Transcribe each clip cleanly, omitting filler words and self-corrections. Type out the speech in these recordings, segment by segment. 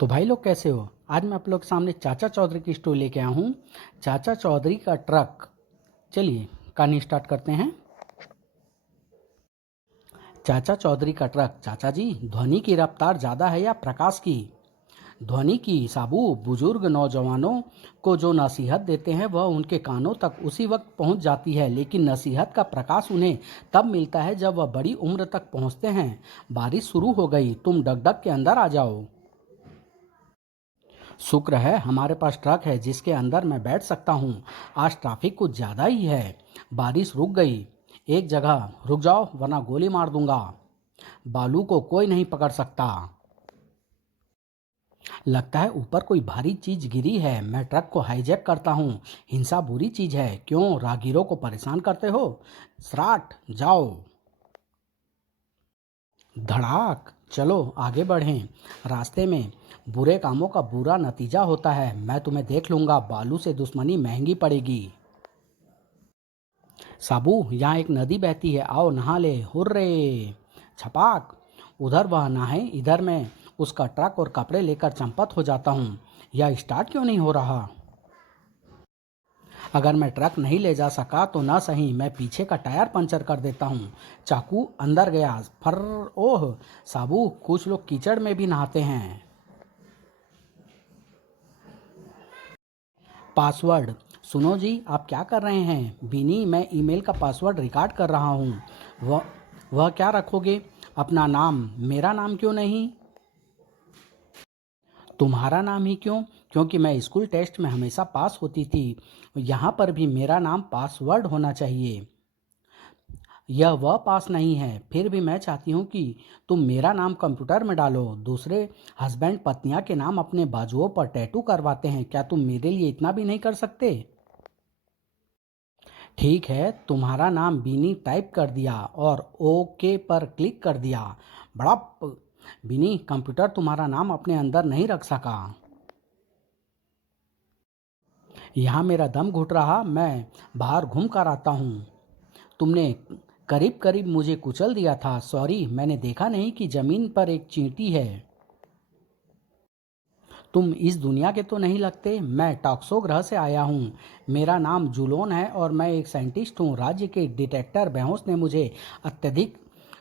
तो भाई लोग कैसे हो। आज मैं आप लोग के सामने चाचा चौधरी की स्टोरी लेके आया हूँ। चाचा चौधरी का ट्रक। चलिए कहानी स्टार्ट करते हैं। चाचा चौधरी का ट्रक। चाचा जी, ध्वनि की रफ्तार ज़्यादा है या प्रकाश की? ध्वनि की। साबू, बुजुर्ग नौजवानों को जो नसीहत देते हैं वह उनके कानों तक उसी वक्त पहुंच जाती है, लेकिन नसीहत का प्रकाश उन्हें तब मिलता है जब वह बड़ी उम्र तक पहुंचते हैं। बारिश शुरू हो गई, तुम डगडग के अंदर आ जाओ। शुक्र है हमारे पास ट्रक है जिसके अंदर मैं बैठ सकता हूँ। आज ट्रैफिक कुछ ज़्यादा ही है। बारिश रुक गई। एक जगह रुक जाओ वरना गोली मार दूंगा। बालू को कोई नहीं पकड़ सकता। लगता है ऊपर कोई भारी चीज गिरी है। मैं ट्रक को हाईजैक करता हूँ। हिंसा बुरी चीज है। क्यों राहगीरों को परेशान करते हो? सराट जाओ। धड़ाक। चलो आगे बढ़ें। रास्ते में बुरे कामों का बुरा नतीजा होता है। मैं तुम्हें देख लूंगा। बालू से दुश्मनी महंगी पड़ेगी। साबू, यहाँ एक नदी बहती है, आओ नहा ले। हुर्रे। छपाक। उधर वह नहाए, इधर मैं उसका ट्रक और कपड़े लेकर चंपत हो जाता हूँ। यह स्टार्ट क्यों नहीं हो रहा? अगर मैं ट्रक नहीं ले जा सका तो ना सही, मैं पीछे का टायर पंचर कर देता हूँ। चाकू अंदर गया। फर। ओह साबू, कुछ लोग कीचड़ में भी नहाते हैं। पासवर्ड। सुनो जी, आप क्या कर रहे हैं? बीनी, मैं ईमेल का पासवर्ड रिकॉर्ड कर रहा हूँ। वह वह क्या रखोगे? अपना नाम। मेरा नाम क्यों नहीं? तुम्हारा नाम ही क्यों? क्योंकि मैं स्कूल टेस्ट में हमेशा पास होती थी। यहाँ पर भी मेरा नाम पासवर्ड होना चाहिए। यह वह पास नहीं है। फिर भी मैं चाहती हूँ कि तुम मेरा नाम कंप्यूटर में डालो। दूसरे हस्बैंड पत्नियां के नाम अपने बाजुओं पर टैटू करवाते हैं। क्या तुम मेरे लिए इतना भी नहीं कर सकते? ठीक है, तुम्हारा नाम बीनी टाइप कर दिया और ओके पर क्लिक कर दिया। बड़ा बीनी, कंप्यूटर तुम्हारा नाम अपने अंदर नहीं रख सका। यहाँ मेरा दम घुट रहा, मैं बाहर घूम कर आता हूँ। तुमने करीब करीब मुझे कुचल दिया था। सॉरी, मैंने देखा नहीं कि जमीन पर एक चींटी है। तुम इस दुनिया के तो नहीं लगते। मैं टॉक्सो ग्रह से आया हूँ। मेरा नाम जूलोन है और मैं एक साइंटिस्ट हूँ। राज्य के डिटेक्टर बेहोश ने मुझे अत्यधिक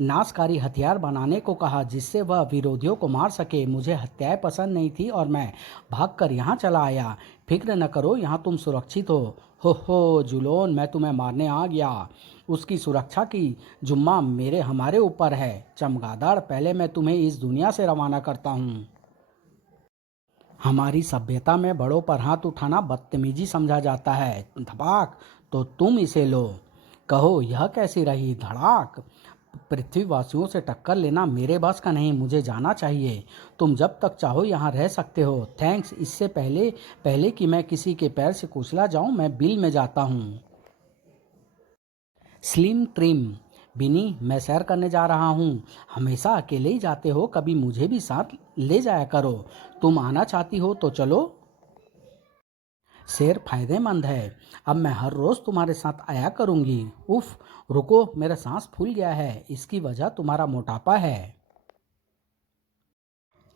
नाशकारी हथियार बनाने को कहा जिससे वह विरोधियों को मार सके। मुझे हत्याएं पसंद नहीं थी और मैं भागकर यहाँ चला आया। फिक्र न करो, यहाँ तुम सुरक्षित हो जूलोन, मैं तुम्हें मारने आ गया। उसकी सुरक्षा की जुम्मा मेरे हमारे ऊपर है। चमगादड़, पहले मैं तुम्हें इस दुनिया से रवाना करता हूँ। हमारी सभ्यता में बड़ों पर हाथ उठाना बदतमीजी समझा जाता है। धपाक। तो तुम इसे लो। कहो यह कैसी रही? धड़ाक। पृथ्वीवासियों से टक्कर लेना मेरे बस का नहीं, मुझे जाना चाहिए। तुम जब तक चाहो यहाँ रह सकते हो। थैंक्स। इससे पहले पहले कि मैं किसी के पैर से कुचला जाऊँ, मैं बिल में जाता हूँ। Slim trim. बिनी, मैं सैर करने जा रहा हूँ। हमेशा अकेले ही जाते हो, कभी मुझे भी साथ ले जाया करो। तुम आना चाहती हो तो चलो। शेर फायदेमंद है। अब मैं हर रोज तुम्हारे साथ आया करूंगी। उफ। रुको, मेरा सांस फूल गया है। इसकी वजह तुम्हारा मोटापा है।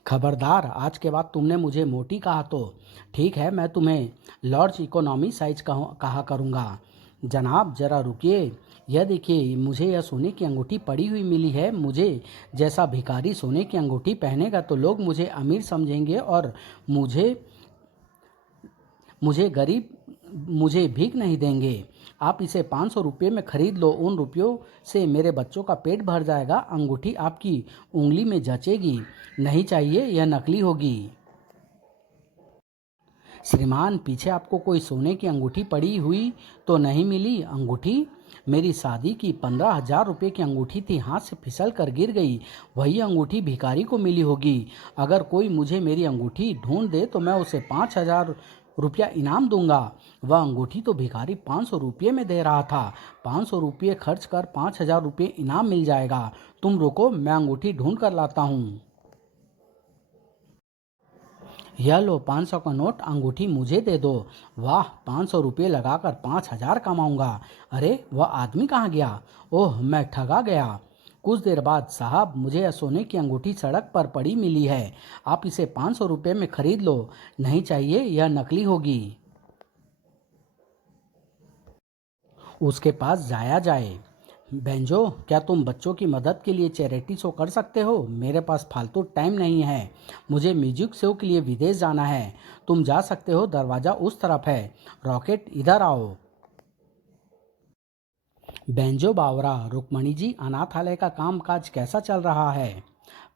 खबरदार, आज के बाद तुमने मुझे मोटी कहा तो ठीक है, मैं तुम्हें लॉर्ज इकोनॉमी साइज कहा करूँगा। जनाब जरा रुकिए। यह देखिए, मुझे यह सोने की अंगूठी पड़ी हुई मिली है। मुझे जैसा भिखारी सोने की अंगूठी पहनेगा तो लोग मुझे अमीर समझेंगे और मुझे मुझे गरीब मुझे भीख नहीं देंगे। आप इसे 500 रुपये में खरीद लो। उन रुपयों से मेरे बच्चों का पेट भर जाएगा। अंगूठी आपकी उंगली में जचेगी। नहीं चाहिए, यह नकली होगी। श्रीमान, पीछे आपको कोई सोने की अंगूठी पड़ी हुई तो नहीं मिली? अंगूठी? मेरी शादी की 15,000 रुपये की अंगूठी थी, हाथ से फिसल कर गिर गई। वही अंगूठी भिखारी को मिली होगी। अगर कोई मुझे मेरी अंगूठी ढूंढ दे तो मैं उसे 5,000 रुपया इनाम दूंगा। वह अंगूठी तो भिखारी 500 रुपये में दे रहा था। 500 रुपये खर्च कर 5,000 रुपये इनाम मिल जाएगा। तुम रुको, मैं अंगूठी ढूंढ कर लाता हूँ। यह लो 500 का नोट, अंगूठी मुझे दे दो। वाह, 500 रुपये लगाकर 5,000 कमाऊंगा। अरे वह आदमी कहाँ गया? ओह, मैं ठगा गया। कुछ देर बाद, साहब मुझे यह सोने की अंगूठी सड़क पर पड़ी मिली है, आप इसे 500 रुपये में खरीद लो। नहीं चाहिए, यह नकली होगी। उसके पास जाया जाए। बेंजो, क्या तुम बच्चों की मदद के लिए चैरिटी शो कर सकते हो? मेरे पास फालतू टाइम नहीं है, मुझे म्यूजिक शो के लिए विदेश जाना है। तुम जा सकते हो, दरवाज़ा उस तरफ है। रॉकेट, इधर आओ। बेंजो बावरा, रुक्मणी जी, अनाथालय का काम काज कैसा चल रहा है?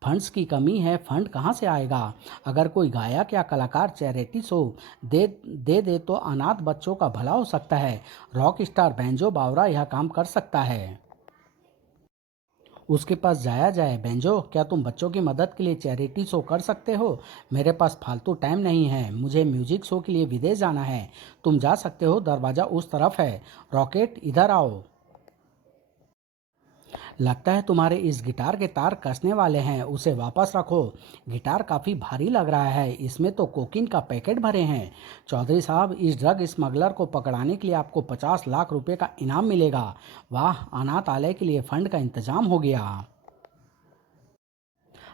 फंड्स की कमी है, फंड कहाँ से आएगा? अगर कोई गायक या कलाकार चैरिटी शो दे तो अनाथ बच्चों का भला हो सकता है। रॉक स्टार बेंजो बावरा यह काम कर सकता है। उसके पास जाया जाए। बेंजो, क्या तुम बच्चों की मदद के लिए चैरिटी शो कर सकते हो? मेरे पास फालतू टाइम नहीं है, मुझे म्यूजिक शो के लिए विदेश जाना है। तुम जा सकते हो, दरवाज़ा उस तरफ है। रॉकेट, इधर आओ। लगता है तुम्हारे इस गिटार के तार कसने वाले हैं, उसे वापस रखो। गिटार काफ़ी भारी लग रहा है, इसमें तो कोकीन का पैकेट भरे हैं। चौधरी साहब, इस ड्रग स्मगलर को पकड़ाने के लिए आपको 50 लाख रुपए का इनाम मिलेगा। वाह, अनाथालय के लिए फंड का इंतजाम हो गया।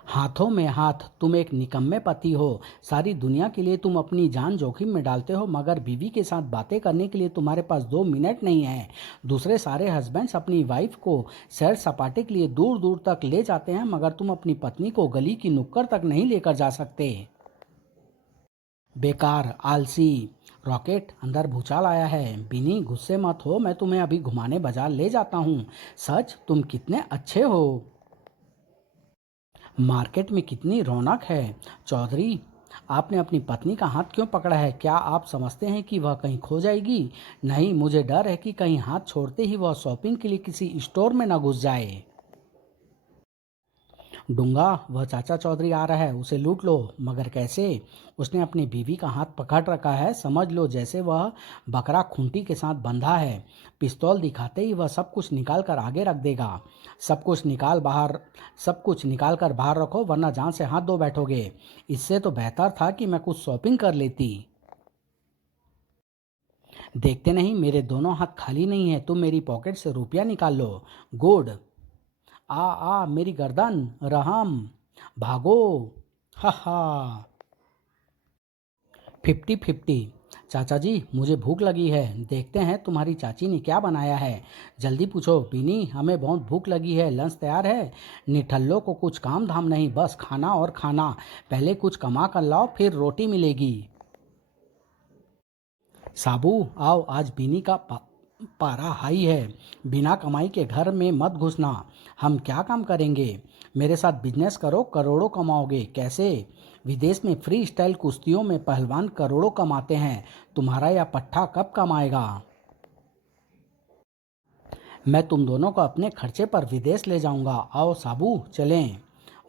हाथों में हाथ, तुम एक निकम्मे पति हो। सारी दुनिया के लिए तुम अपनी जान जोखिम में डालते हो, मगर बीवी के साथ बातें करने के लिए तुम्हारे पास 2 मिनट नहीं है। दूसरे सारे हस्बैंड्स अपनी वाइफ को सैर सपाटे के लिए दूर दूर तक ले जाते हैं, मगर तुम अपनी पत्नी को गली की नुक्कड़ तक नहीं लेकर जा सकते। बेकार, आलसी। रॉकेट, अंदर भूचाल आया है। बिनी, गुस्से मत हो, मैं तुम्हें अभी घुमाने बाजार ले जाता हूँ। सच, तुम कितने अच्छे हो। मार्केट में कितनी रौनक है। चौधरी, आपने अपनी पत्नी का हाथ क्यों पकड़ा है? क्या आप समझते हैं कि वह कहीं खो जाएगी? नहीं, मुझे डर है कि कहीं हाथ छोड़ते ही वह शॉपिंग के लिए किसी स्टोर में न घुस जाए। डूंगा, वह चाचा चौधरी आ रहा है, उसे लूट लो। मगर कैसे? उसने अपनी बीवी का हाथ पकड़ रखा है, समझ लो जैसे वह बकरा खूंटी के साथ बंधा है। पिस्तौल दिखाते ही वह सब कुछ निकाल कर आगे रख देगा। सब कुछ निकाल कर बाहर रखो, वरना जान से हाथ धो बैठोगे। इससे तो बेहतर था कि मैं कुछ शॉपिंग कर लेती। देखते नहीं, मेरे दोनों हाथ खाली नहीं है, तुम मेरी पॉकेट से रुपया निकाल लो। गुड। आ आ मेरी गर्दन, रहम, भागो। हा हा। 50-50। चाचा जी, मुझे भूख लगी है, देखते हैं तुम्हारी चाची ने क्या बनाया है। जल्दी पूछो बीनी, हमें बहुत भूख लगी है, लंच तैयार है। निठल्लों को कुछ काम धाम नहीं, बस खाना और खाना। पहले कुछ कमा कर लाओ, फिर रोटी मिलेगी। साबू, आओ, आज बीनी का पारा हाई है। बिना कमाई के घर में मत घुसना। हम क्या काम करेंगे? मेरे साथ बिजनेस करो, करोड़ों कमाओगे। कैसे? विदेश में फ्री स्टाइल कुश्तियों में पहलवान करोड़ों कमाते हैं, तुम्हारा यह पट्टा कब कमाएगा? मैं तुम दोनों को अपने खर्चे पर विदेश ले जाऊंगा। आओ साबू, चलें।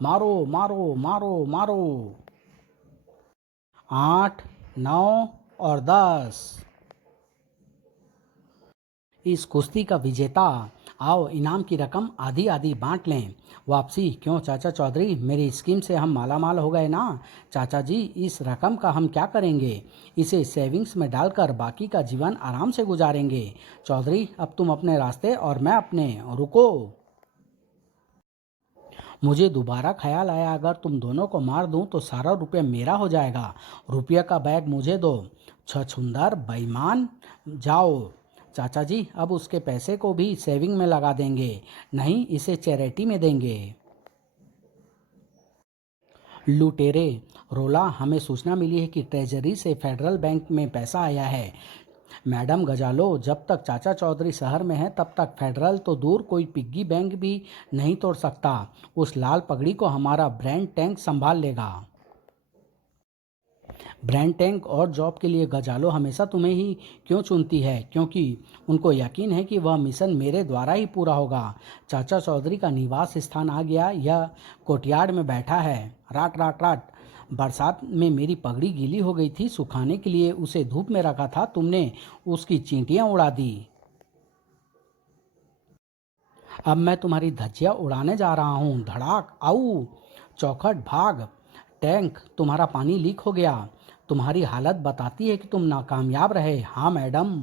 मारो मारो मारो मारो। 8, 9 और 10। इस कुश्ती का विजेता। आओ, इनाम की रकम आधी आधी बांट लें। वापसी क्यों चाचा चौधरी, मेरी स्कीम से हम मालामाल हो गए ना। चाचा जी, इस रकम का हम क्या करेंगे? इसे सेविंग्स में डालकर बाकी का जीवन आराम से गुजारेंगे। चौधरी, अब तुम अपने रास्ते और मैं अपने। रुको। मुझे दोबारा ख्याल आया, अगर तुम दोनों को मार दूं तो सारा रुपया मेरा हो जाएगा। रुपया का बैग मुझे दो। छछूंदर, बेईमान। जाओ। चाचा जी, अब उसके पैसे को भी सेविंग में लगा देंगे। नहीं, इसे चैरिटी में देंगे। लुटेरे। रोला, हमें सूचना मिली है कि ट्रेजरी से फेडरल बैंक में पैसा आया है। मैडम गजालो, जब तक चाचा चौधरी शहर में है तब तक फेडरल तो दूर, कोई पिग्गी बैंक भी नहीं तोड़ सकता। उस लाल पगड़ी को हमारा ब्रांड टैंक संभाल लेगा। ब्रांड टैंक और जॉब के लिए गजालो हमेशा तुम्हें ही क्यों चुनती है? क्योंकि उनको यकीन है कि वह मिशन मेरे द्वारा ही पूरा होगा। चाचा चौधरी का निवास स्थान आ गया, यह कोर्टयार्ड में बैठा है। Rot rot rot. बरसात में मेरी पगड़ी गीली हो गई थी, सुखाने के लिए उसे धूप में रखा था, तुमने उसकी चींटियां उड़ा दी। अब मैं तुम्हारी धज्जियां उड़ाने जा रहा हूँ। धड़ाक, आऊ। चौखट, भाग। टैंक, तुम्हारा पानी लीक हो गया। तुम्हारी हालत बताती है कि तुम नाकामयाब रहे। हाँ मैडम।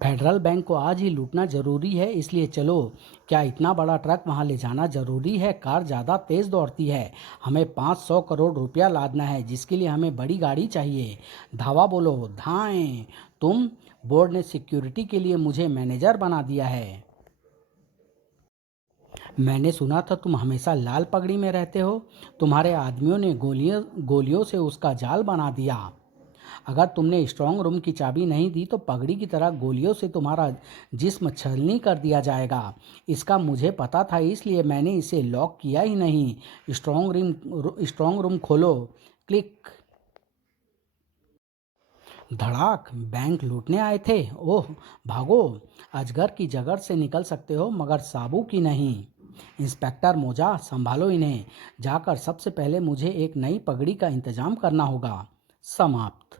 फेडरल बैंक को आज ही लूटना जरूरी है, इसलिए चलो। क्या इतना बड़ा ट्रक वहां ले जाना जरूरी है? कार ज़्यादा तेज दौड़ती है। हमें 500 करोड़ रुपया लादना है, जिसके लिए हमें बड़ी गाड़ी चाहिए। धावा बोलो, धाएं। तुम? बोर्ड ने सिक्योरिटी के लिए मुझे मैनेजर बना दिया है। मैंने सुना था तुम हमेशा लाल पगड़ी में रहते हो। तुम्हारे आदमियों ने गोलियों गोलियों से उसका जाल बना दिया। अगर तुमने स्ट्रांग रूम की चाबी नहीं दी तो पगड़ी की तरह गोलियों से तुम्हारा जिस्म छलनी कर दिया जाएगा। इसका मुझे पता था, इसलिए मैंने इसे लॉक किया ही नहीं। स्ट्रांग रूम खोलो। क्लिक। धड़ाक। बैंक लूटने आए थे? ओह, भागो। अजगर की जगर से निकल सकते हो, मगर साबू की नहीं। इंस्पेक्टर मोजा, संभालो इन्हें। जाकर सबसे पहले मुझे एक नई पगड़ी का इंतजाम करना होगा। समाप्त।